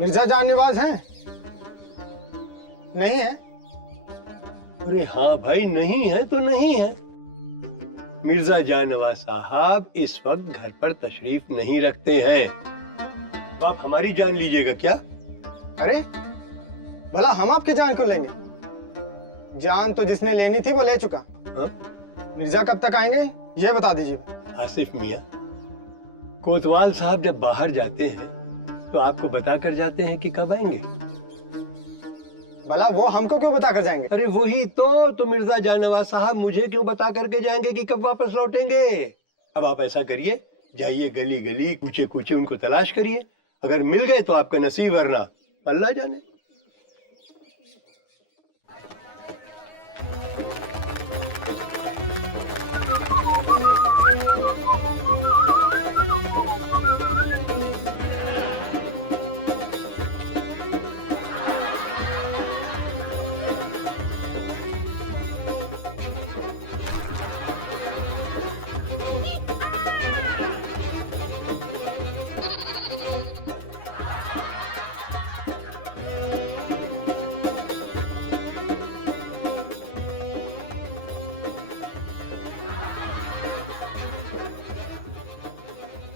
मिर्जा जान निवाज हैं? नहीं है? अरे हाँ भाई, नहीं है तो नहीं है। मिर्जा जानवाज साहब इस वक्त घर पर तशरीफ नहीं रखते हैं। तो आप हमारी जान लीजिएगा क्या? अरे भला हम आपकी जान क्यों लेंगे? जान तो जिसने लेनी थी वो ले चुका। हा? मिर्जा कब तक आएंगे ये बता दीजिए। आसिफ मियाँ, कोतवाल साहब जब बाहर जाते हैं तो आपको बता कर जाते हैं कि कब आएंगे। भला वो हमको क्यों बता कर जाएंगे? अरे वही तो मिर्जा जानवाज साहब मुझे क्यों बता करके जाएंगे कि कब वापस लौटेंगे। अब आप ऐसा करिए, जाइए गली गली कूचे कूचे उनको तलाश करिए। अगर मिल गए तो आपका नसीब, वरना अल्लाह जाने।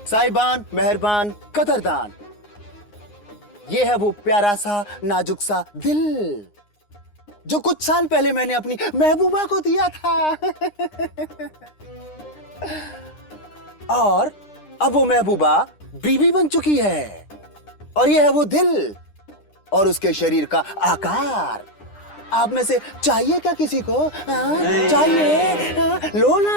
साहिबान, मेहरबान, कदरदान, ये है वो प्यारा सा नाजुक सा दिल जो कुछ साल पहले मैंने अपनी महबूबा को दिया था। और अब वो महबूबा बीवी बन चुकी है। और ये है वो दिल और उसके शरीर का आकार। आप में से चाहिए क्या किसी को? चाहिए? लो ना।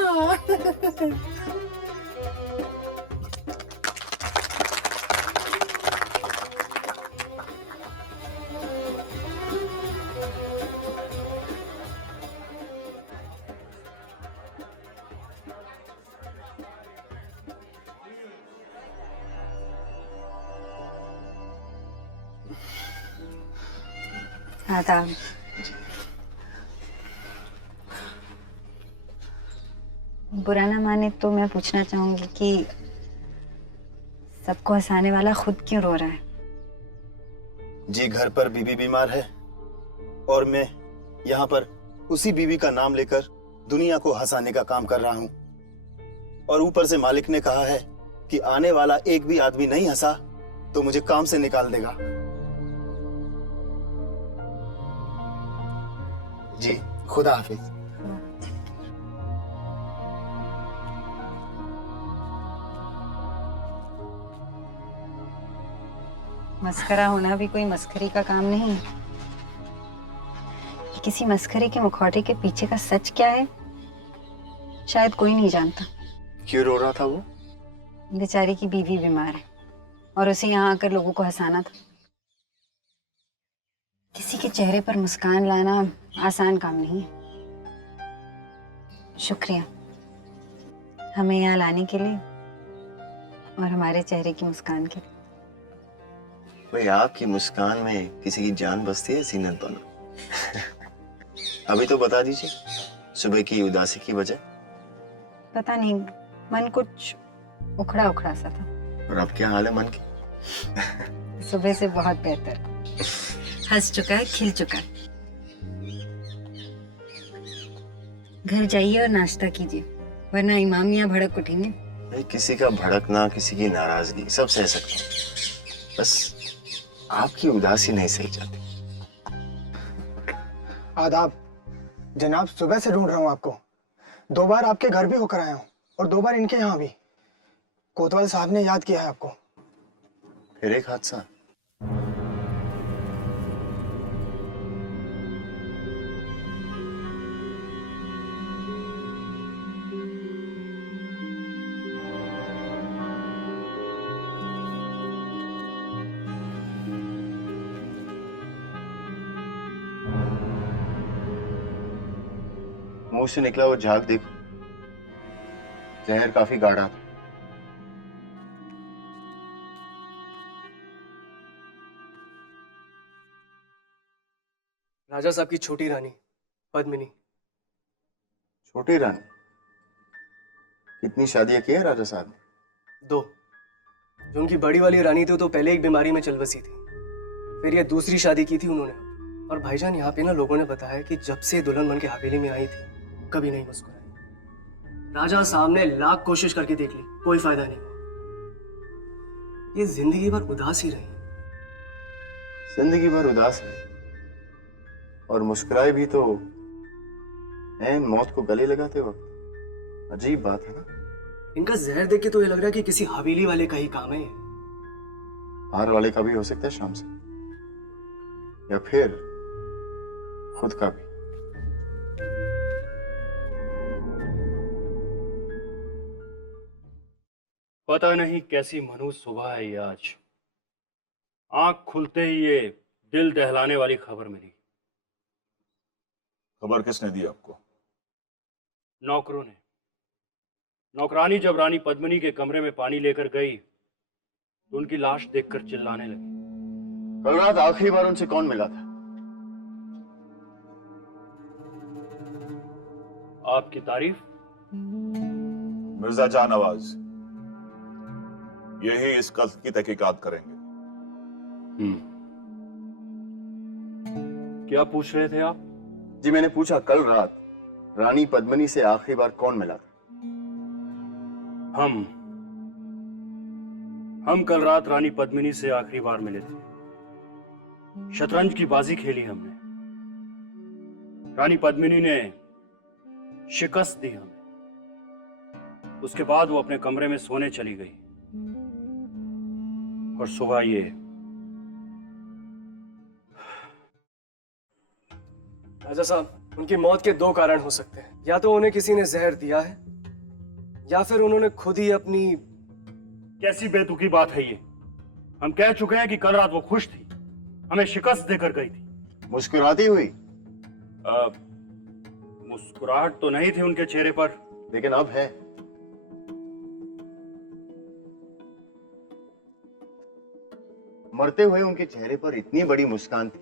आदाब। बुरा ना माने तो मैं पूछना चाहूंगी कि सबको हंसाने वाला खुद क्यों रो रहा है? जी, घर पर बीवी बीमार है और मैं यहाँ पर उसी बीवी का नाम लेकर दुनिया को हंसाने का काम कर रहा हूँ। और ऊपर से मालिक ने कहा है कि आने वाला एक भी आदमी नहीं हंसा तो मुझे काम से निकाल देगा। जी, खुदा हाफिज। मस्करा होना भी कोई मस्करी का काम नहीं है। किसी मस्करी के मुखौटे के पीछे का सच क्या है शायद कोई नहीं जानता। क्यों रो रहा था वो? बेचारी की बीवी बीमार है और उसे यहाँ आकर लोगों को हंसाना था। किसी के चेहरे पर मुस्कान लाना आसान काम नहीं है। शुक्रिया हमें यहाँ लाने के लिए और हमारे चेहरे की मुस्कान के लिए। भाई, आपकी मुस्कान में किसी की जान बसती है सीनत बनो। अभी तो बता दीजिए, सुबह की उदासी की वजह। पता नहीं, मन कुछ उखड़ा उखड़ा सा था। और अब क्या हाल है मन की? सुबह से बहुत बेहतर, हंस चुका है, खिल चुका है। घर जाइए और नाश्ता कीजिए, वरना इमाम यहाँ भड़क उठेंगे। भाई, किसी का भड़कना, किसी की नाराजगी सब सह सकते हैं, बस आपकी उदासी नहीं सही जाती। आदाब जनाब, सुबह से ढूंढ रहा हूँ आपको। 2 बार आपके घर भी होकर आया हूँ और 2 बार इनके यहाँ भी। कोतवाल साहब ने याद किया है आपको। फिर एक हादसा। मुंह से निकला वो झाग देखो, जहर काफी गाढ़ा था। राजा साहब की छोटी रानी पद्मिनी। छोटी रानी? कितनी शादियां की है राजा साहब ने? 2। जो उनकी बड़ी वाली रानी थी वो तो पहले एक बीमारी में चल बसी थी, फिर ये दूसरी शादी की थी उन्होंने। और भाईजान यहाँ पे ना लोगों ने बताया कि जब से दुल्हन बन के हवेली में आई थी कभी नहीं मुस्कुराई। राजा साहब ने लाख कोशिश करके देख ली, कोई फायदा नहीं हुआ। ये जिंदगी भर उदास ही रही। जिंदगी भर उदास है और मुस्कुराए भी तो ऐन मौत को गले लगाते वक्त। अजीब बात है ना। इनका जहर देख के तो ये लग रहा है कि किसी हवेली वाले का ही काम है ये। बाहर वाले का भी हो सकता है शाम से, या फिर खुद का भी। पता नहीं कैसी मनहूस सुबह है ये आज। आंख खुलते ही ये दिल दहलाने वाली खबर मिली। खबर किसने दी आपको? नौकरों ने। नौकरानी जब रानी पद्मिनी के कमरे में पानी लेकर गई तो उनकी लाश देखकर चिल्लाने लगी। कल रात आखिरी बार उनसे कौन मिला था? आपकी तारीफ? मिर्जा जानवाज, यही इस कत्ल की तहकीकात करेंगे। क्या पूछ रहे थे आप? जी मैंने पूछा कल रात रानी पद्मिनी से आखिरी बार कौन मिला था? हम कल रात रानी पद्मिनी से आखिरी बार मिले थे। शतरंज की बाजी खेली हमने। रानी पद्मिनी ने शिकस्त दी हमें। उसके बाद वो अपने कमरे में सोने चली गई और सुबह ये राजा साहब, उनकी मौत के दो कारण हो सकते हैं। या तो उन्हें किसी ने जहर दिया है या फिर उन्होंने खुद ही अपनी। कैसी बेतुकी बात है ये? हम कह चुके हैं कि कल रात वो खुश थी, हमें शिकस्त देकर गई थी। मुस्कुराती हुई? मुस्कुराहट तो नहीं थी उनके चेहरे पर, लेकिन अब है। मरते हुए उनके चेहरे पर इतनी बड़ी मुस्कान थी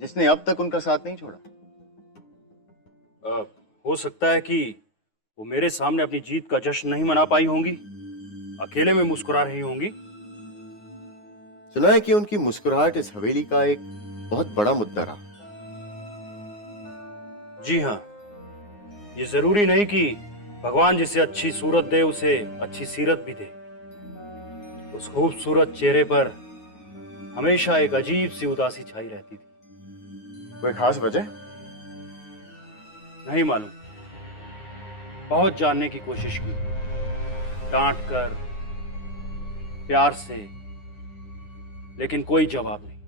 जिसने अब तक उनका साथ नहीं छोड़ा। हो सकता है कि वो मेरे सामने अपनी जीत का जश्न नहीं मना पाई होंगी, अकेले में मुस्कुरा रही होंगी। सुना है कि उनकी मुस्कुराहट इस हवेली का एक बहुत बड़ा मुद्दा रहा। जी हाँ, ये जरूरी नहीं कि भगवान जिसे अच्छी सूरत दे उसे अच्छी सीरत भी दे। उस खूबसूरत चेहरे पर हमेशा एक अजीब सी उदासी छाई रहती थी। कोई खास वजह? नहीं मालूम। बहुत जानने की कोशिश की, डांट कर, प्यार से, लेकिन कोई जवाब नहीं।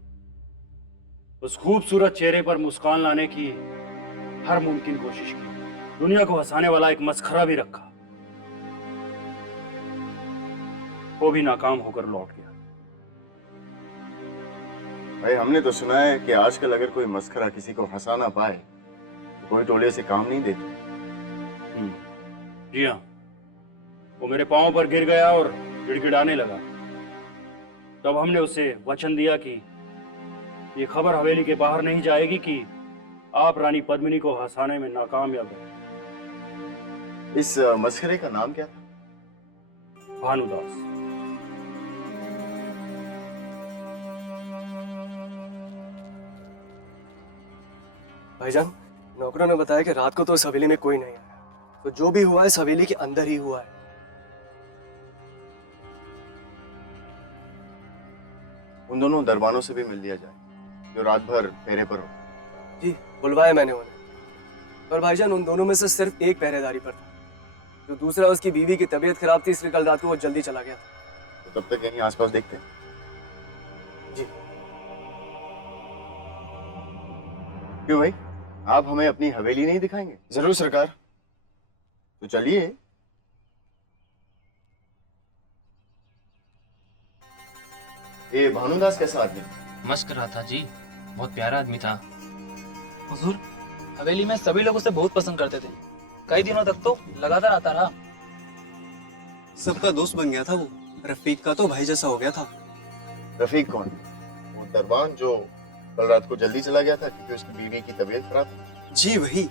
उस खूबसूरत चेहरे पर मुस्कान लाने की हर मुमकिन कोशिश की। दुनिया को हंसाने वाला एक मस्खरा भी रखा, वो भी नाकाम होकर लौट गया। भाई हमने तो सुना है कि आजकल अगर कोई मस्खरा किसी को हंसा ना पाए तो कोई टोले से काम नहीं देते। जी हाँ, वो मेरे पांव पर गिर गया और गिड़गिड़ाने लगा। तब हमने उसे वचन दिया कि ये खबर हवेली के बाहर नहीं जाएगी कि आप रानी पद्मिनी को हंसाने में नाकामयाब हैं। इस मस्खरे का नाम क्या था? भानुदास। भाईजान, नौकरों ने बताया कि रात को तो इस हवेली में कोई नहीं आया, तो जो भी हुआ है इस हवेली के अंदर ही हुआ है। उन दोनों दरबानों से भी मिल लिया जाए जो रात भर पहरे पर हो। जी बुलवाया मैंने उन्हें, पर भाईजान उन दोनों में से सिर्फ एक पहरेदारी पर था, जो दूसरा उसकी बीवी की तबीयत खराब थी, इसलिए कल रात को वो जल्दी चला गया था। तो तब तक यहीं आसपास देखते हैं। जी। क्यों भाई, आप हमें अपनी हवेली नहीं दिखाएंगे? जरूर सरकार। तो चलिए। ये भानुदास कैसा आदमी? मस्क रहा था जी, बहुत प्यारा आदमी था। हुजूर, हवेली में सभी लोग उसे बहुत पसंद करते थे। कई दिनों तक तो लगातार आता रहा। सबका दोस्त बन गया था वो। रफीक का तो भाई जैसा हो गया था। रफीक कौन? वो दरबान जो कल रात को जल्दी चला गया था क्योंकि उसकी बीवी की तबीयत खराब थी। जी वही।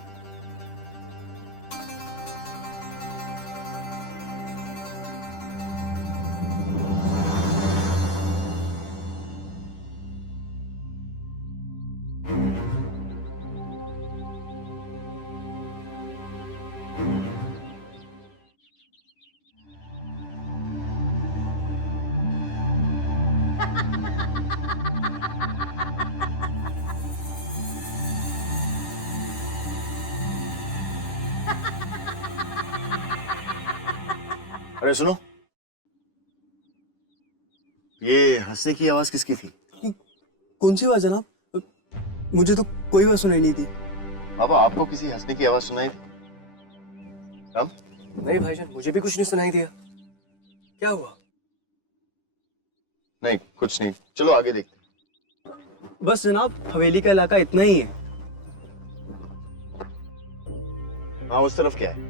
अरे सुनो, ये हंसने की आवाज किसकी थी? कौन सी आवाज जनाब? मुझे तो कोई आवाज सुनाई नहीं दी। अब आपको किसी हंसने की आवाज सुनाई थी? हम? नहीं भाईजान, मुझे भी कुछ नहीं सुनाई दिया। क्या हुआ? नहीं, कुछ नहीं, चलो आगे देखते हैं। बस जनाब, हवेली का इलाका इतना ही है। हाँ, उस तरफ क्या है?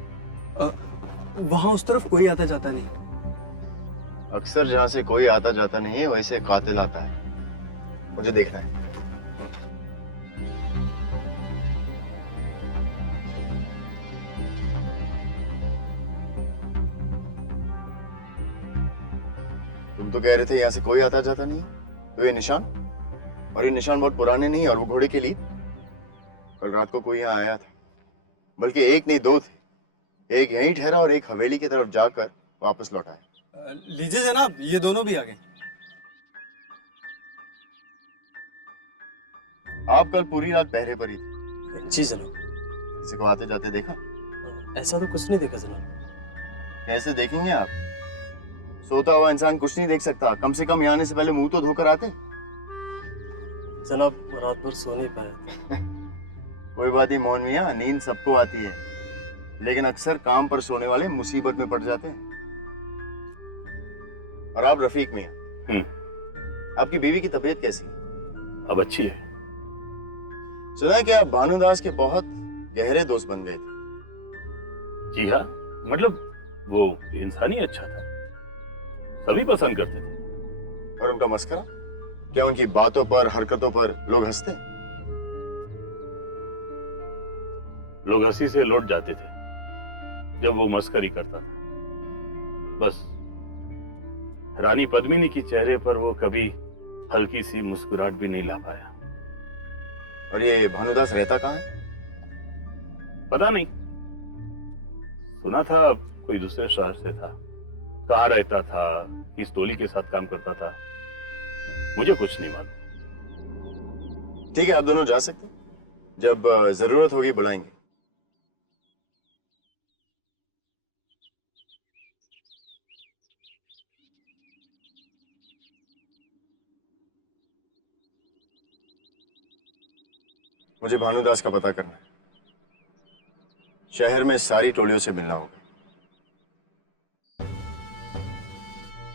वहां उस तरफ कोई आता जाता नहीं। अक्सर जहां से कोई आता जाता नहीं है वैसे कातिल आता है। मुझे देखना है। तुम तो कह रहे थे यहाँ से कोई आता जाता नहीं, तो ये निशान, और ये निशान बहुत पुराने नहीं, और वो घोड़े के लीद। कल रात को कोई यहाँ आया था, बल्कि एक नहीं दो थे। एक यहीं ठहरा और एक हवेली की तरफ जाकर वापस लौट आया। लीजिए जनाब, ये दोनों भी आ गए। आप कल पूरी रात पहरे पर ही थे। जी जनाब। किसी को आते जाते देखा? ऐसा तो कुछ नहीं देखा जनाब। कैसे देखेंगे आप? सोता हुआ इंसान कुछ नहीं देख सकता। कम से कम यहाँ आने से पहले मुंह तो धोकर आते। जनाब, रात भर सो नहीं पाया। कोई बात नहीं मोहन मियाँ, नींद सबको आती है, लेकिन अक्सर काम पर सोने वाले मुसीबत में पड़ जाते हैं। और आप रफीक मियाँ, आपकी बीवी की तबीयत कैसी है? अब अच्छी है। सुना है कि आप भानुदास के बहुत गहरे दोस्त बन गए थे। जी हाँ, मतलब वो इंसान ही अच्छा था, सभी पसंद करते थे। और उनका मस्करा, क्या उनकी बातों पर, हरकतों पर लोग हंसते? लोग हंसी से लौट जाते थे जब वो मस्करी करता था। बस रानी पद्मिनी के चेहरे पर वो कभी हल्की सी मुस्कुराहट भी नहीं ला पाया। और ये भानुदास रहता कहाँ है? पता नहीं, सुना था कोई दूसरे शहर से था। कहाँ रहता था, किस टोली के साथ काम करता था, मुझे कुछ नहीं मालूम। ठीक है, आप दोनों जा सकते हैं। जब जरूरत होगी बुलाएंगे। मुझे भानुदास का पता करना है। शहर में सारी टोलियों से मिलना होगा।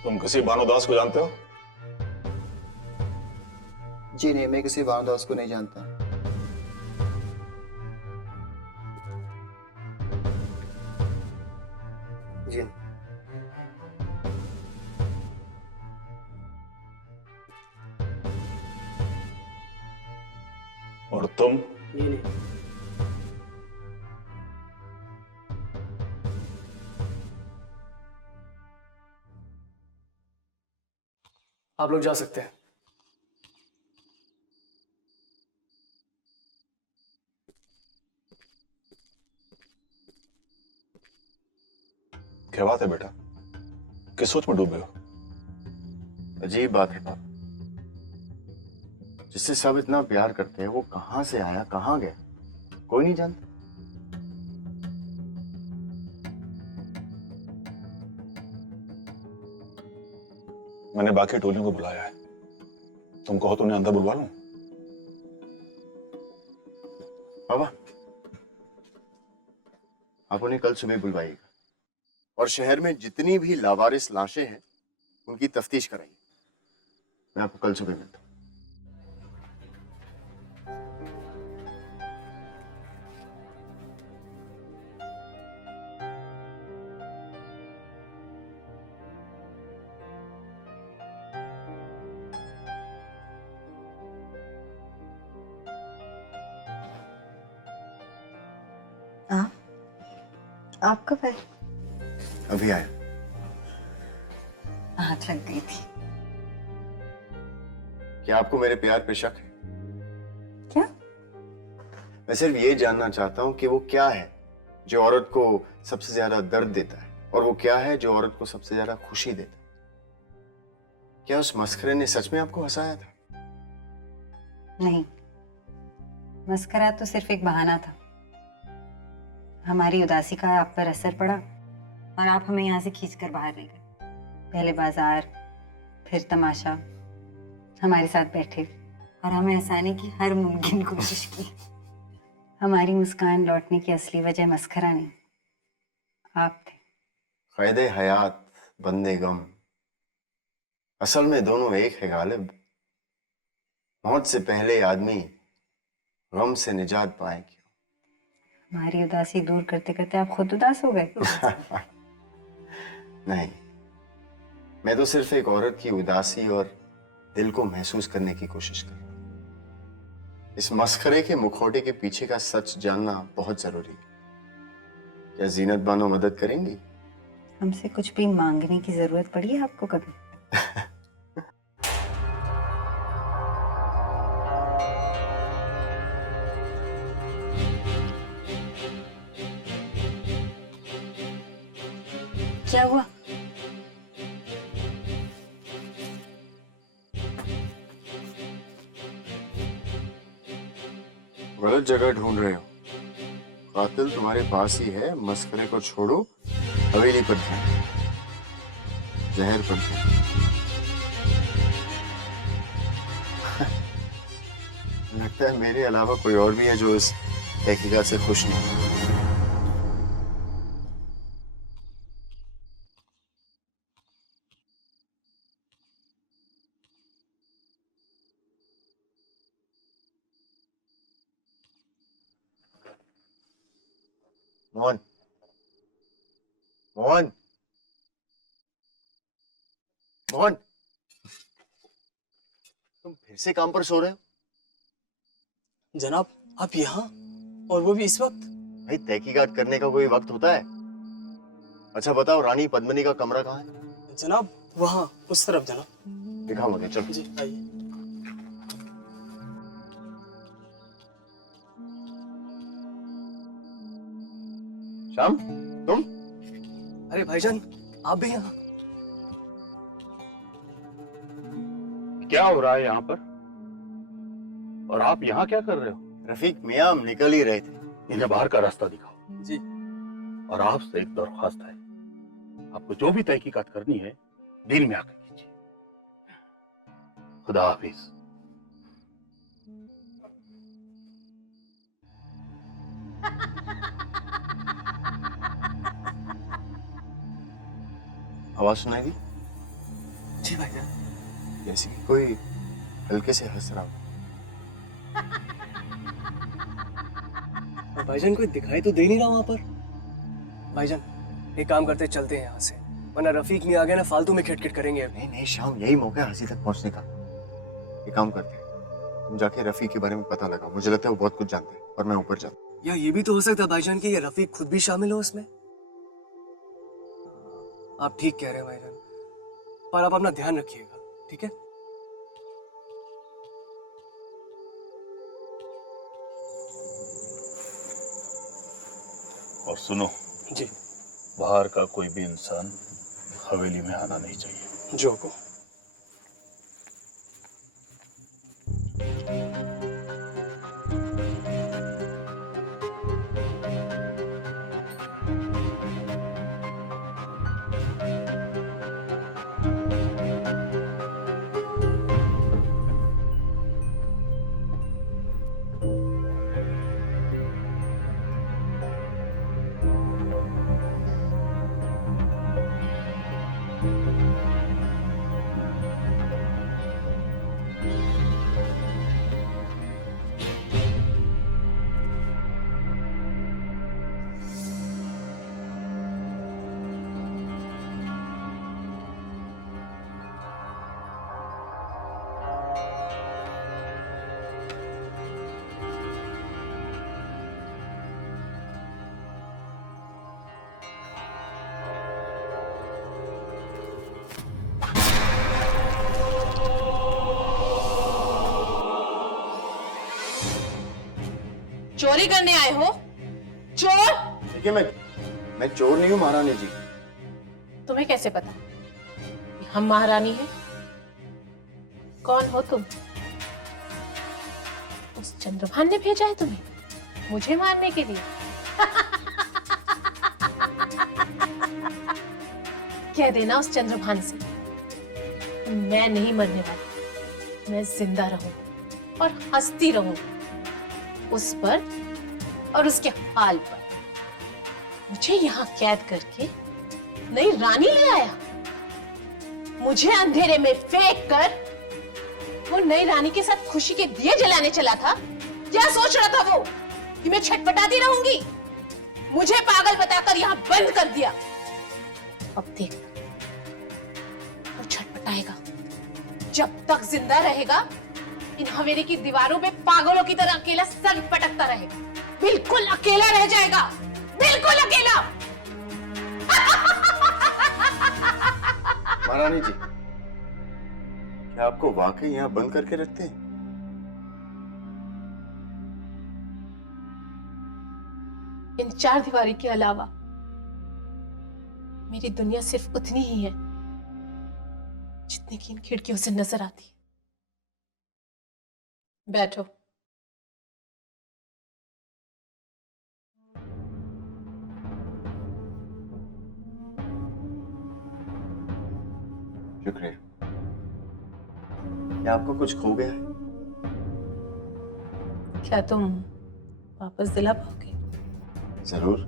तुम किसी भानुदास को जानते हो? जी नहीं, मैं किसी भानुदास को नहीं जानता। जी और तुम? नहीं। आप लोग जा सकते हैं। क्या बात है बेटा, किस सोच में डूबे हो? अजीब बात है पापा, जिससे सब इतना प्यार करते हैं वो कहां से आया, कहां गया, कोई नहीं जानता। मैंने बाकी टोलियों को बुलाया है, तुम कहो तो उन्हें अंदर बुलवा लूं? बाबा, आप उन्हें कल सुबह बुलवाइएगा और शहर में जितनी भी लावारिस लाशें हैं उनकी तफ्तीश कराइए। मैं आपको कल सुबह मिलता हूं। आप कब आए? अभी आया। हाथ लग गई थी। क्या आपको मेरे प्यार पे शक है? क्या? मैं सिर्फ ये जानना चाहता हूं कि वो क्या है जो औरत को सबसे ज्यादा दर्द देता है, और वो क्या है जो औरत को सबसे ज्यादा खुशी देता है। क्या उस मस्खरे ने सच में आपको हंसाया था? नहीं, मस्करा तो सिर्फ एक बहाना था। हमारी उदासी का आप पर असर पड़ा और आप हमें यहाँ से खींचकर बाहर ले गए। पहले बाजार, फिर तमाशा। हमारे साथ बैठे और हमें हंसाने की हर मुमकिन कोशिश की। हमारी मुस्कान लौटने की असली वजह मस्खरा नहीं, आप थे। क़ैदे हयात, बंदे गम, असल में दोनों एक है गालिब। मौत से पहले आदमी गम से निजात पाए क्यों? हमारी उदासी दूर करते करते आप खुद उदास हो गए। नहीं, मैं तो सिर्फ एक औरत की उदासी और दिल को महसूस करने की कोशिश कर रहा हूं। इस मस्खरे के मुखौटे के पीछे का सच जानना बहुत जरूरी है। क्या जीनत बानो मदद करेंगी? हमसे कुछ भी मांगने की जरूरत पड़ी है आपको कभी? क्या हुआ? गलत जगह ढूंढ रहे हो। कातिल तुम्हारे पास ही है। मस्खरे को छोड़ो, हवेली पर ध्यान, जहर पर ध्यान। लगता है मेरे अलावा कोई और भी है जो इस तहकीकात से खुश नहीं है। मोहन, मोहन, मोहन, तुम फिर से काम पर सो रहे हो? जनाब, आप यहाँ और वो भी इस वक्त? भाई, तहकीकात करने का कोई वक्त होता है? अच्छा बताओ, रानी पद्मिनी का कमरा कहाँ है? जनाब, वहाँ उस तरफ जनाब। दिखाओ मुझे, चलो। जी आइए। श्याम, तुम? अरे भाईजान, आप भी यहाँ? क्या हो रहा है यहाँ पर? और आप यहाँ क्या कर रहे हो? रफीक मियां, हम निकल ही रहे थे। इन्हें बाहर का रास्ता दिखाओ। जी। और आपसे एक दरख्वास्त है, आपको जो भी तहकीकात करनी है दिन में आकर कीजिए। खुदा हाफिज। आवाज सुनाई दी? जी भाईजान। जैसे कि कोई हल्के से हंस रहा हो। और भाईजान, कोई दिखाई तो दे नहीं रहा वहां पर। भाईजान, एक काम करते, चलते हैं यहाँ से, वरना रफीक नहीं आ गया ना फालतू में खिटखिट करेंगे अब। नहीं नहीं श्याम, यही मौका है हंसी तक पहुंचने का। एक काम करते हैं, तुम जाके रफीक के बारे में पता लगाओ। मुझे लगता है वो बहुत कुछ जानते हैं और मैं ऊपर जाता हूँ। या ये भी तो हो सकता है भाईजान कि ये रफीक खुद भी शामिल हो इसमें। आप ठीक कह रहे हैं भाईजान, पर आप अपना ध्यान रखिएगा, ठीक है? और सुनो जी। बाहर का कोई भी इंसान हवेली में आना नहीं चाहिए। जो को चोरी करने आए हो? चोर? देखिए, मैं चोर नहीं हूँ महारानी जी। तुम्हें कैसे पता हम महारानी हैं? कौन हो तुम? उस चंद्रभान ने भेजा है तुम्हें मुझे मारने के लिए? कह देना उस चंद्रभान से मैं नहीं मरने वाली, मैं जिंदा रहूं और हंसती रहूं उस पर और उसके हाल पर। मुझे यहाँ कैद करके नई रानी ले आया, मुझे अंधेरे में फेंक कर वो नई रानी के साथ खुशी के दिए जलाने चला था। क्या सोच रहा था वो कि मैं छटपटाती रहूंगी? मुझे पागल बताकर यहाँ बंद कर दिया। अब देख वो छटपटाएगा, जब तक जिंदा रहेगा इन हवेली की दीवारों पे पागलों की तरह अकेला सर पटकता रहेगा। बिल्कुल अकेला रह जाएगा, बिल्कुल अकेला। महारानी जी, क्या आपको वाकई यहाँ बंद करके रखते हैं? इन चार दीवारी के अलावा मेरी दुनिया सिर्फ उतनी ही है जितनी की इन खिड़कियों से नजर आती है। बैठो। शुक्रिया। क्या आपको कुछ खो गया है? क्या तुम वापस दिला पाओगे? जरूर।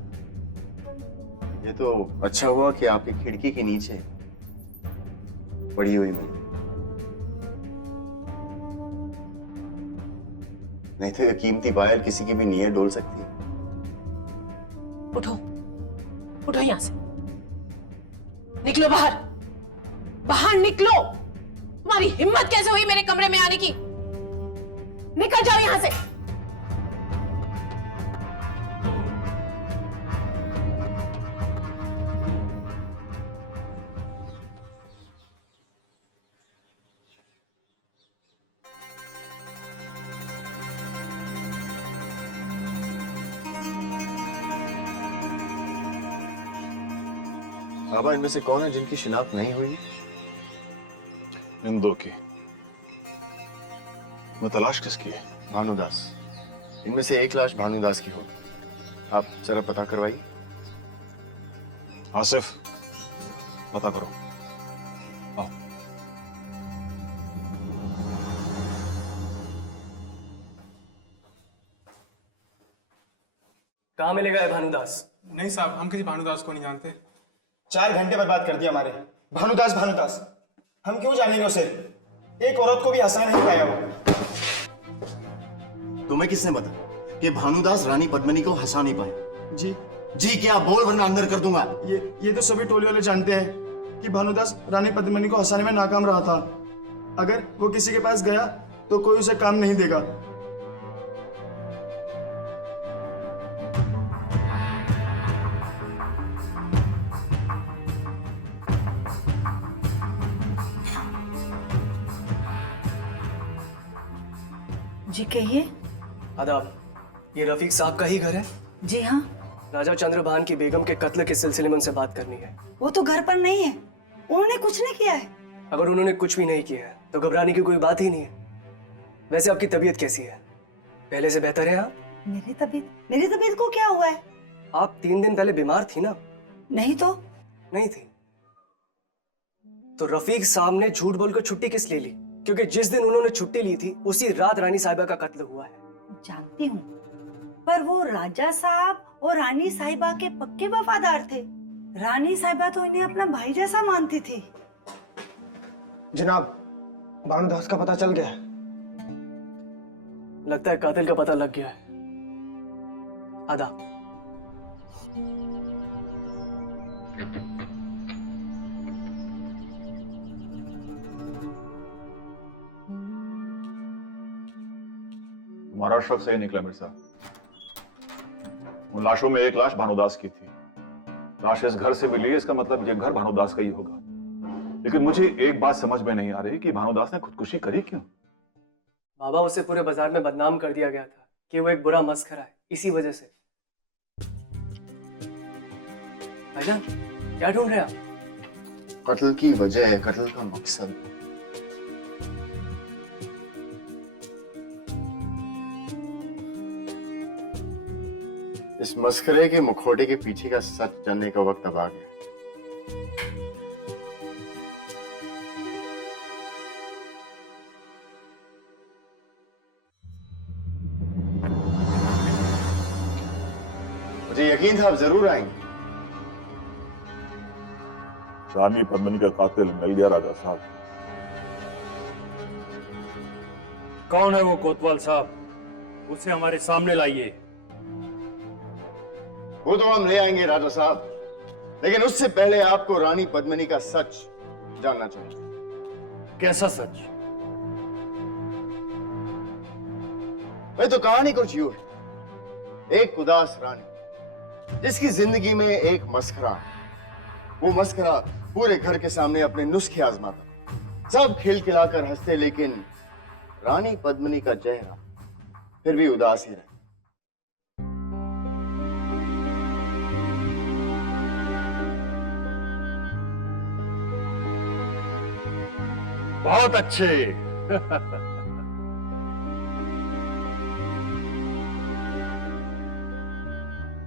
ये तो अच्छा हुआ कि आपकी खिड़की के नीचे पड़ी हुई मिली, नहीं तो ये कीमती वायर किसी की भी नीयत डोल सकती है। उठो, उठो यहां से, निकलो बाहर, बाहर निकलो। तुम्हारी हिम्मत कैसे हुई मेरे कमरे में आने की? निकल जाओ यहां से। बाबा, इनमें से कौन है जिनकी शिनाख्त नहीं हुई? इन दो की। मैं तलाश किसकी है? भानुदास। इनमें से एक लाश भानुदास की होगी, आप जरा पता करवाइए। आसिफ, पता करो। आओ। कहाँ मिलेगा है भानुदास? नहीं साहब, हम किसी भानुदास को नहीं जानते। 4 घंटे बर्बाद कर दिया हमारे। भानुदास भानुदास, हम क्यों जानेंगे उसे? एक औरत को भी हंसा नहीं पाया वो। तुम्हें किसने बताया कि भानुदास रानी पद्मिनी को हंसा नहीं पाए? जी जी क्या? बोल वरना अंदर कर दूंगा। ये तो सभी टोले वाले जानते हैं कि भानुदास रानी पद्मिनी को हंसाने में नाकाम रहा था। अगर वो किसी के पास गया तो कोई उसे काम नहीं देगा। जी कहिए। आदाब, ये रफीक साहब का ही घर है? जी हाँ। राजा चंद्रभान की बेगम के कत्ल के सिलसिले में उनसे बात करनी है। वो तो घर पर नहीं है, उन्होंने कुछ नहीं किया है। अगर उन्होंने कुछ भी नहीं किया है तो घबराने की कोई बात ही नहीं है। वैसे आपकी तबीयत कैसी है? पहले से बेहतर है आप? मेरी तबीयत को क्या हुआ है? आप 3 दिन पहले बीमार थी ना? नहीं तो। नहीं थी तो रफीक साहब ने झूठ बोलकर छुट्टी किस ले ली? क्योंकि जिस दिन उन्होंने छुट्टी ली थी उसी रात रानी साहिबा का कत्ल हुआ है। जानती हूँ, पर वो राजा साहब और रानी साहिबा के पक्के वफादार थे। रानी साहिबा तो इन्हें अपना भाई जैसा मानती थी। जनाब, भानुदास का पता चल गया है। लगता है कातिल का पता लग गया है। आदाब। तुम्हारा शक सही निकला मिर्जा। उन लाशों में एक लाश भानुदास की थी। लाश इस घर से मिली है, इसका मतलब ये घर भानुदास का ही होगा। लेकिन मुझे एक बात समझ में नहीं आ रही कि भानुदास ने खुदकुशी करी क्यों? बाबा, उसे पूरे बाजार में बदनाम कर दिया गया था कि वो एक बुरा मस्खरा है, इसी वजह से। भाईजान, क्या ढूंढ रहे हैं आप? कत्ल की वजह है, कत्ल का मकसद। इस मस्खरे के मुखौटे के पीछे का सच जानने का वक्त अब आ गया। मुझे यकीन था आप जरूर आएंगे। रानी पद्मिनी का कातिल मिल गया राजा साहब। कौन है वो कोतवाल साहब? उसे हमारे सामने लाइए। वो तो हम ले आएंगे राजा साहब, लेकिन उससे पहले आपको रानी पद्मिनी का सच जानना चाहिए। कैसा सच? भाई तो कहानी कुछ यूं है। एक उदास रानी जिसकी जिंदगी में एक मस्खरा है। वो मस्खरा पूरे घर के सामने अपने नुस्खे आजमाता, सब खिलखिलाकर हंसते, लेकिन रानी पद्मिनी का चेहरा फिर भी उदास ही रहे। बहुत अच्छे।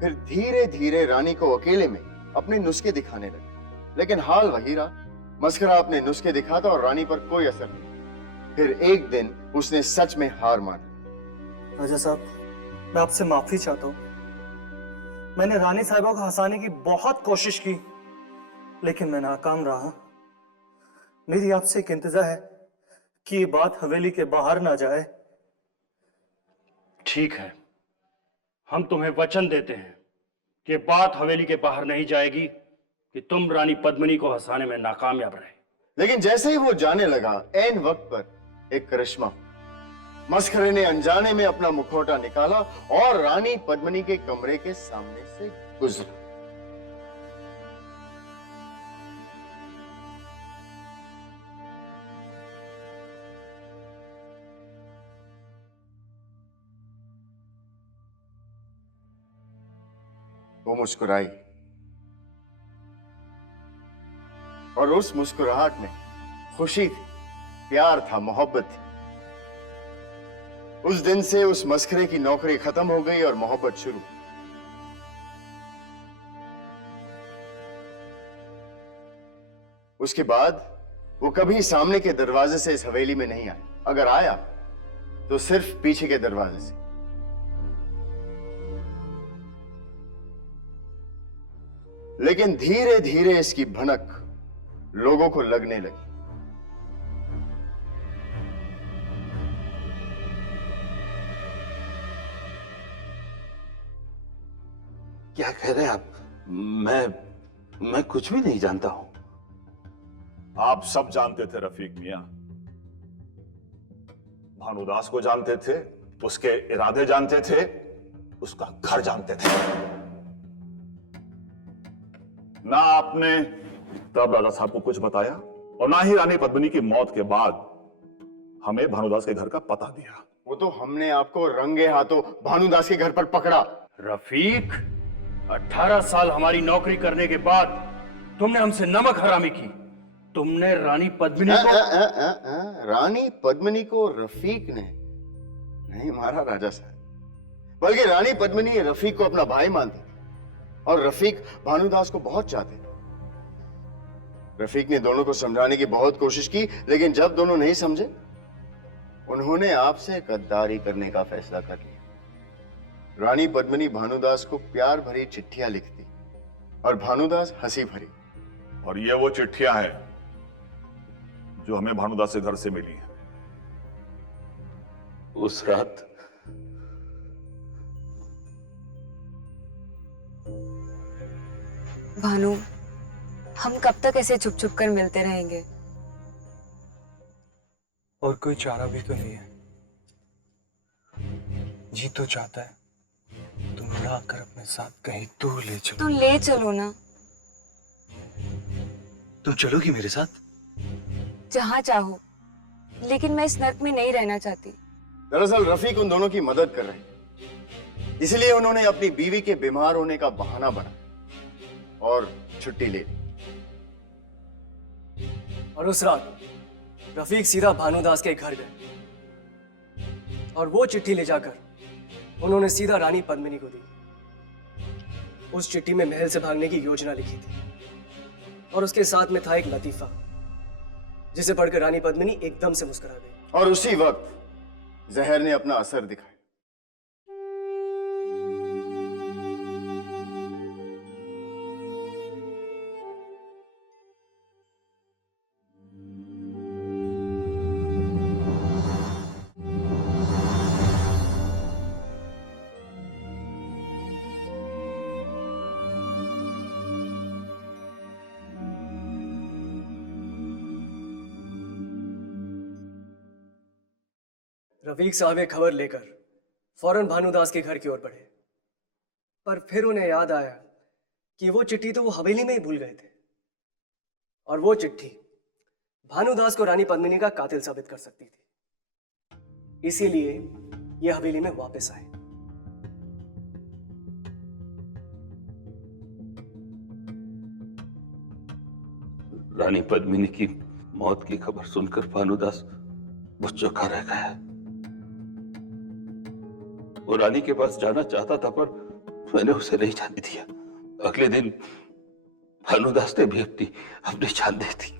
फिर धीरे धीरे रानी को अकेले में अपने नुस्खे दिखाने लगे, लेकिन हाल वही रहा। मस्खरा अपने नुस्खे दिखाता और रानी पर कोई असर नहीं। फिर एक दिन उसने सच में हार मानी। राजा साहब, मैं आपसे माफी चाहता हूँ। मैंने रानी साहिबा को हंसाने की बहुत कोशिश की, लेकिन मैं नाकाम रहा। मेरी आपसे एक इंतजा है कि ये बात हवेली के बाहर ना जाए। ठीक है, हम तुम्हें वचन देते हैं कि बात हवेली के बाहर नहीं जाएगी कि तुम रानी पद्मिनी को हंसाने में नाकामयाब रहे। लेकिन जैसे ही वो जाने लगा, ऐन वक्त पर एक करिश्मा, मस्खरे ने अनजाने में अपना मुखौटा निकाला और रानी पद्मिनी के कमरे के सामने से गुजरा। वो मुस्कुराई और उस मुस्कुराहट में खुशी थी, प्यार था, मोहब्बत थी। उस दिन से उस मस्खरे की नौकरी खत्म हो गई और मोहब्बत शुरू। उसके बाद वो कभी सामने के दरवाजे से इस हवेली में नहीं आया। अगर आया तो सिर्फ पीछे के दरवाजे से। लेकिन धीरे धीरे इसकी भनक लोगों को लगने लगी। क्या कह रहे हैं आप? मैं कुछ भी नहीं जानता हूं। आप सब जानते थे रफीक मियां। भानुदास को जानते थे, उसके इरादे जानते थे, उसका घर जानते थे। ना आपने तब राजा साहब को कुछ बताया और ना ही रानी पद्मिनी की मौत के बाद हमें भानुदास के घर का पता दिया। वो तो हमने आपको रंगे हाथों भानुदास के घर पर पकड़ा। रफीक, 18 साल हमारी नौकरी करने के बाद तुमने हमसे नमक हरामी की। तुमने रानी पद्मिनी को रानी पद्मिनी को रफीक ने नहीं मारा राजा साहब, बल्कि रानी पद्मिनी रफीक को अपना भाई मानती थी और रफीक भानुदास को बहुत चाहते थे। रफीक ने दोनों को समझाने की बहुत कोशिश की, लेकिन जब दोनों नहीं समझे, उन्होंने आपसे गद्दारी करने का फैसला कर लिया। रानी पद्मिनी भानुदास को प्यार भरी चिट्ठियां लिखती और भानुदास हंसी भरी। और ये वो चिट्ठियां हैं जो हमें भानुदास के घर से मिली हैं। उस रात भानु, हम कब तक ऐसे छुप छुप कर मिलते रहेंगे? और कोई चारा भी तो नहीं है। जी तो चाहता है तुम लाकर अपने साथ कहीं दूर ले चलो। तो ले चलो ना। तुम चलोगी मेरे साथ? जहाँ चाहो, लेकिन मैं इस नर्क में नहीं रहना चाहती। दरअसल रफीक उन दोनों की मदद कर रहे, इसलिए उन्होंने अपनी बीवी के बीमार होने का बहाना बनाया और छुट्टी ले ली। और उस रात रफीक सीधा भानुदास के घर गए और वो चिट्ठी ले जाकर उन्होंने सीधा रानी पद्मिनी को दी। उस चिट्ठी में महल से भागने की योजना लिखी थी और उसके साथ में था एक लतीफा जिसे पढ़कर रानी पद्मिनी एकदम से मुस्कुरा गई। और उसी वक्त जहर ने अपना असर दिखाया। रफीक साहब ये खबर लेकर फौरन भानुदास के घर की ओर बढ़े, पर फिर उन्हें याद आया कि वो चिट्ठी तो वो हवेली में ही भूल गए थे और वो चिट्ठी भानुदास को रानी पद्मिनी का कातिल साबित कर सकती थी। इसीलिए ये हवेली में वापस आए। रानी पद्मिनी की मौत की खबर सुनकर भानुदास वो चौंका रह गया। वो रानी के पास जाना चाहता था पर मैंने उसे नहीं जाने दिया। अगले दिन भानुदास ने भी अपनी जान दे दी।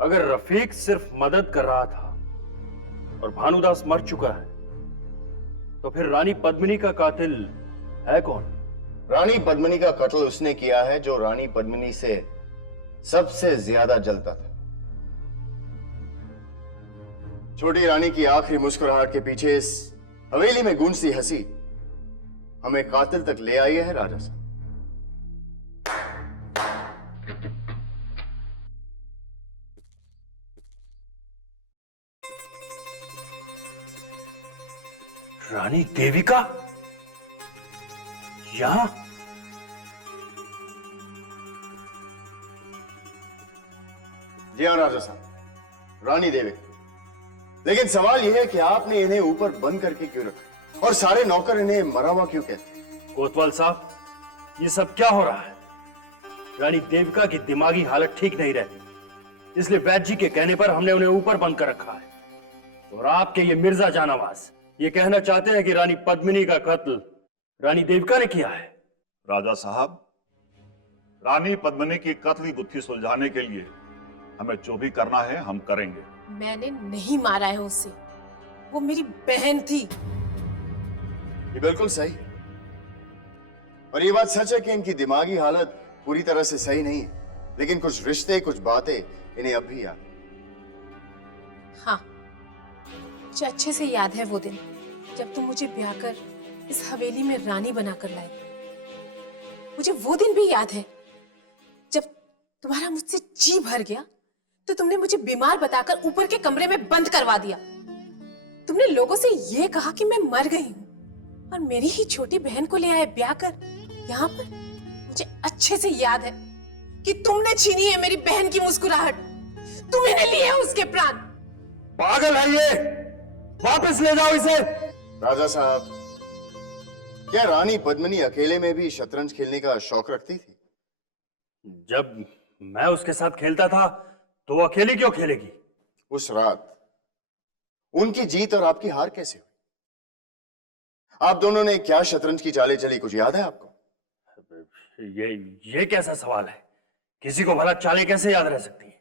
अगर रफीक सिर्फ मदद कर रहा था और भानुदास मर चुका है तो फिर रानी पद्मिनी का कातिल है कौन? रानी पद्मिनी का कत्ल उसने किया है जो रानी पद्मिनी से सबसे ज्यादा जलता था। छोटी रानी की आखिरी मुस्कुराहट के पीछे इस हवेली में गूंजती हंसी हमें कातिल तक ले आई है राजा साहब। रानी देविका यहां? जी हाँ राजा साहब, रानी देविका। लेकिन सवाल यह है कि आपने इन्हें ऊपर बंद करके क्यों रखा और सारे नौकर इन्हें मरा हुआ क्यों कहते हैं? कोतवाल साहब, ये सब क्या हो रहा है? रानी देविका की दिमागी हालत ठीक नहीं रहती, इसलिए वैद्य जी के कहने पर हमने उन्हें ऊपर बंद कर रखा है। और आपके ये मिर्जा जानवास ये कहना चाहते हैं कि रानी पद्मिनी का कत्ल रानी देविका ने किया है। राजा साहब, रानी पद्मिनी की कत्ल गुत्थी सुलझाने के लिए हमें जो भी करना है हम करेंगे। मैंने नहीं मारा है उसे, वो मेरी बहन थी। ये बिल्कुल सही। और ये बात सच है कि इनकी दिमागी हालत पूरी तरह से सही नहीं है, लेकिन कुछ रिश्ते, कुछ बातें इन्हें अब भी याद है। हाँ, मुझे अच्छे से याद है वो दिन जब तुम मुझे ब्याह कर इस हवेली में रानी बनाकर लाए। मुझे वो दिन भी याद है जब तुम्हारा मुझसे जी भर गया तो तुमने मुझे बीमार बताकर ऊपर के कमरे में बंद करवा दिया। तुमने लोगों से ये कहा कि मैं मर गई हूं और मेरी ही छोटी बहन को ले आए ब्याह कर यहाँ पर। मुझे अच्छे से याद है कि तुमने छीनी है मेरी बहन की मुस्कुराहट, तुमने लिए है उसके प्राण। पागल है ये, वापस ले जाओ इसे। राजा साहब, क्या रानी पद्मिनी अकेले में भी शतरंज खेलने का शौक रखती थी? जब मैं उसके साथ खेलता था तो वो अकेली क्यों खेलेगी? उस रात उनकी जीत और आपकी हार कैसे हुई? आप दोनों ने क्या शतरंज की चालें चली, कुछ याद है आपको? ये कैसा सवाल है? किसी को भला चालें कैसे याद रह सकती है?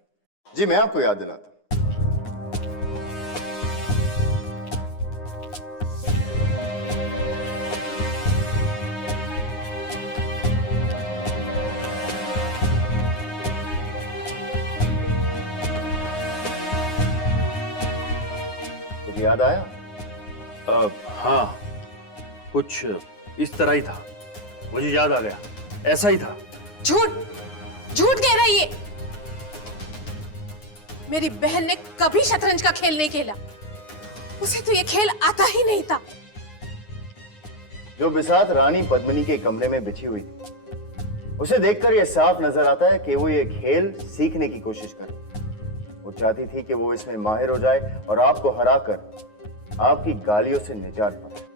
जी मैं आपको याद दिलाता हूं। कुछ याद आया? हाँ, कुछ इस तरह ही था। मुझे याद आ गया, ऐसा ही था। झूठ झूठ कह रही है। मेरी बहन ने कभी शतरंज का खेल नहीं खेला, उसे तो ये खेल आता ही नहीं था। जो बिसात रानी पद्मिनी के कमरे में बिछी हुई थी, उसे देखकर यह साफ नजर आता है कि वो ये खेल सीखने की कोशिश कर रही। वो चाहती थी कि वो इसमें माहिर हो जाए और आपको हराकर आपकी गालियों से निजात पाए।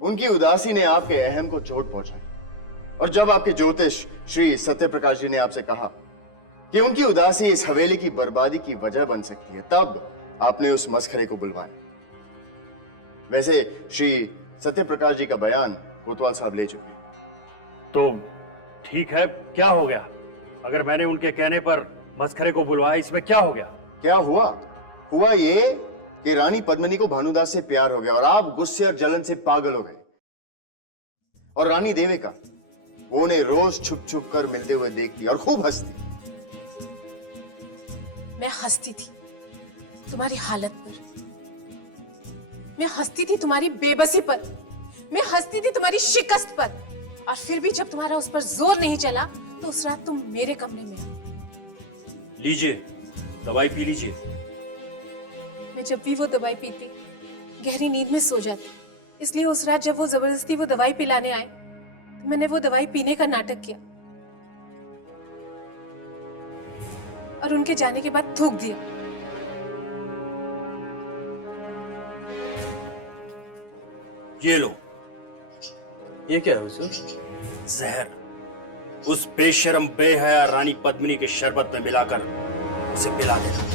उनकी उदासी ने आपके अहम को चोट पहुंचाई और जब आपके ज्योतिष श्री सत्यप्रकाश जी ने आपसे कहा कि उनकी उदासी इस हवेली की बर्बादी की वजह बन सकती है, तब आपने उस मस्खरे को बुलवाया। वैसे श्री सत्यप्रकाश जी का बयान कोतवाल साहब ले चुके हैं। तो ठीक है, क्या हो गया? अगर मैंने उनके कहने पर मस्खरे को बुलवाया, इसमें क्या हो गया? क्या हुआ? हुआ ये कि रानी पद्मिनी को भानुदास से प्यार हो गया और आप गुस्से और जलन से पागल हो गए। और रानी देविका वो उन्हें रोज छुप छुप कर मिलते हुए देखती और खूब हंसती। मैं हंसती थी तुम्हारी हालत पर, मैं हंसती थी तुम्हारी बेबसी पर, मैं हंसती थी तुम्हारी शिकस्त पर, और फिर भी जब तुम्हारा उस पर जोर नहीं चला तो उस रात तुम मेरे कमरे में आई। लीजिए, दवाई पी लीजिए। मैं जब भी वो दवाई पीती गहरी नींद में सो जाती, इसलिए उस रात जब वो जबरदस्ती वो दवाई पिलाने आए तो मैंने वो दवाई पीने का नाटक किया और उनके जाने के बाद थूक दिया। ये लो। ये क्या है हुजूर? जहर उस बेशरम बेहया रानी पद्मिनी के शरबत में मिलाकर उसे पिला देना।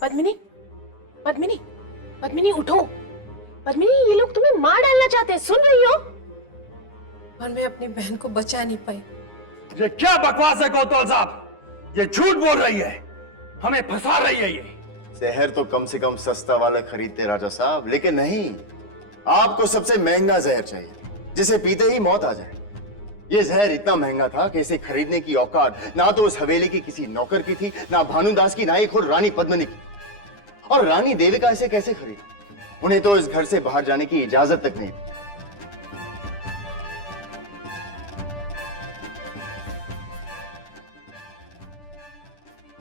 पद्मिनी, पद्मिनी, पद्मिनी उठो। पद्मिनी, ये लोग तुम्हें मार डालना चाहते हैं, सुन रही हो? और मैं अपनी बहन को बचा नहीं पाई। ये क्या बकवास है कोतवाल साहब? ये झूठ बोल रही है, हमें फंसा रही है ये। जहर तो कम से कम सस्ता वाला खरीदते राजा साहब, लेकिन नहीं, आपको सबसे महंगा जहर चाहिए जिसे पीते ही मौत आ जाए। ये जहर इतना महंगा था कि इसे खरीदने की औकात ना तो उस हवेली की किसी नौकर की थी, ना भानुदास की, ना ही खुद रानी पद्मिनी की। और रानी देविका इसे कैसे खरीदी? उन्हें तो इस घर से बाहर जाने की इजाजत तक नहीं थी।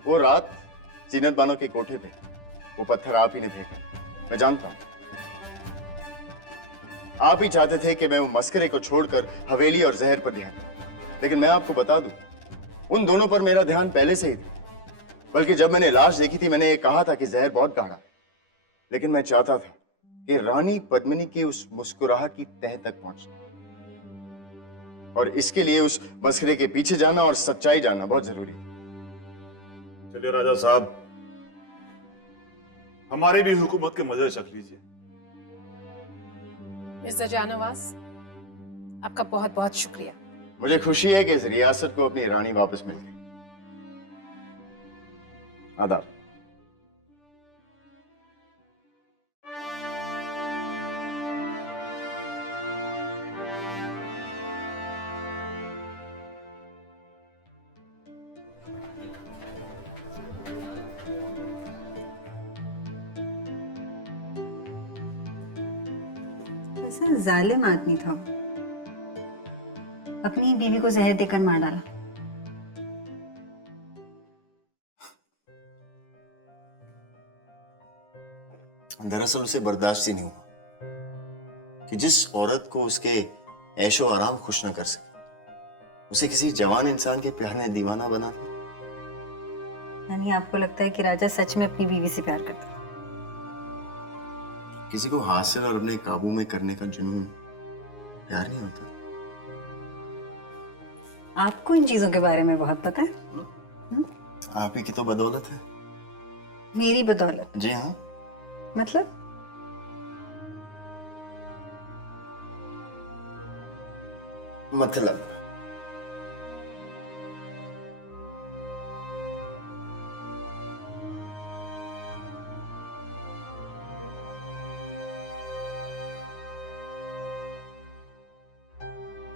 वो रात जीनत बानो के कोठे पे वो पत्थर आप ही ने फेंका, मैं जानता हूं। आप ही चाहते थे कि मैं वो मस्करे को छोड़कर हवेली और जहर पर ध्यान दूं। लेकिन मैं आपको बता दूं, उन दोनों पर मेरा ध्यान पहले से ही था। बल्कि जब मैंने लाश देखी थी, मैंने ये कहा था कि जहर बहुत गाढ़ा, लेकिन मैं चाहता था कि रानी पद्मिनी की उस मुस्कुराहट की तह तक पहुंचे। और इसके लिए उस मस्करे के पीछे जाना और सच्चाई जानना बहुत जरूरी है। चलिए राजा साहब, हमारी भी हुकूमत के मजे चख लीजिए। मिस्टर जानवास, आपका बहुत बहुत शुक्रिया। मुझे खुशी है कि इस रियासत को अपनी रानी वापस मिल गई। आदाब। ऐसा जालिम आदमी था, अपनी बीवी को जहर देकर मार डाला। दरअसल उसे बर्दाश्त ही नहीं हुआ कि जिस औरत को उसके ऐशो आराम खुश न कर सके, उसे किसी जवान इंसान के प्यार ने दीवाना बना दिया। यानी आपको लगता है कि राजा सच में अपनी बीवी से प्यार करता? किसी को हासिल और अपने काबू में करने का जुनून प्यार नहीं होता। आपको इन चीजों के बारे में बहुत पता है। आप ही की तो बदौलत है। मेरी बदौलत? जी हाँ। मतलब? मतलब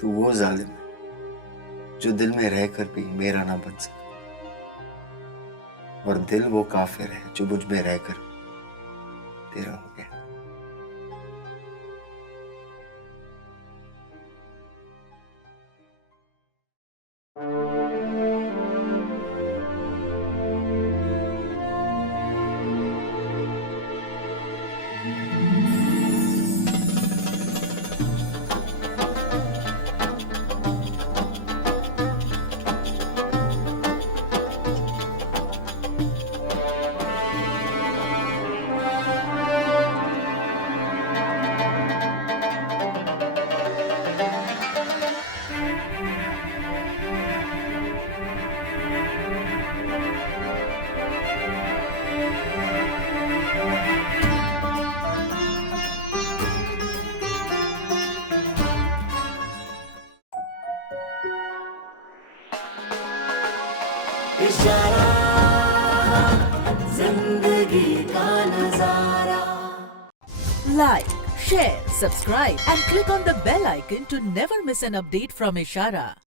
तू वो जालिम है जो दिल में रहकर भी मेरा ना बन सका, और दिल वो काफिर है जो मुझ में रहकर तेरा हो गया। Like, share, subscribe and click on the bell icon to never miss an update from Ishara.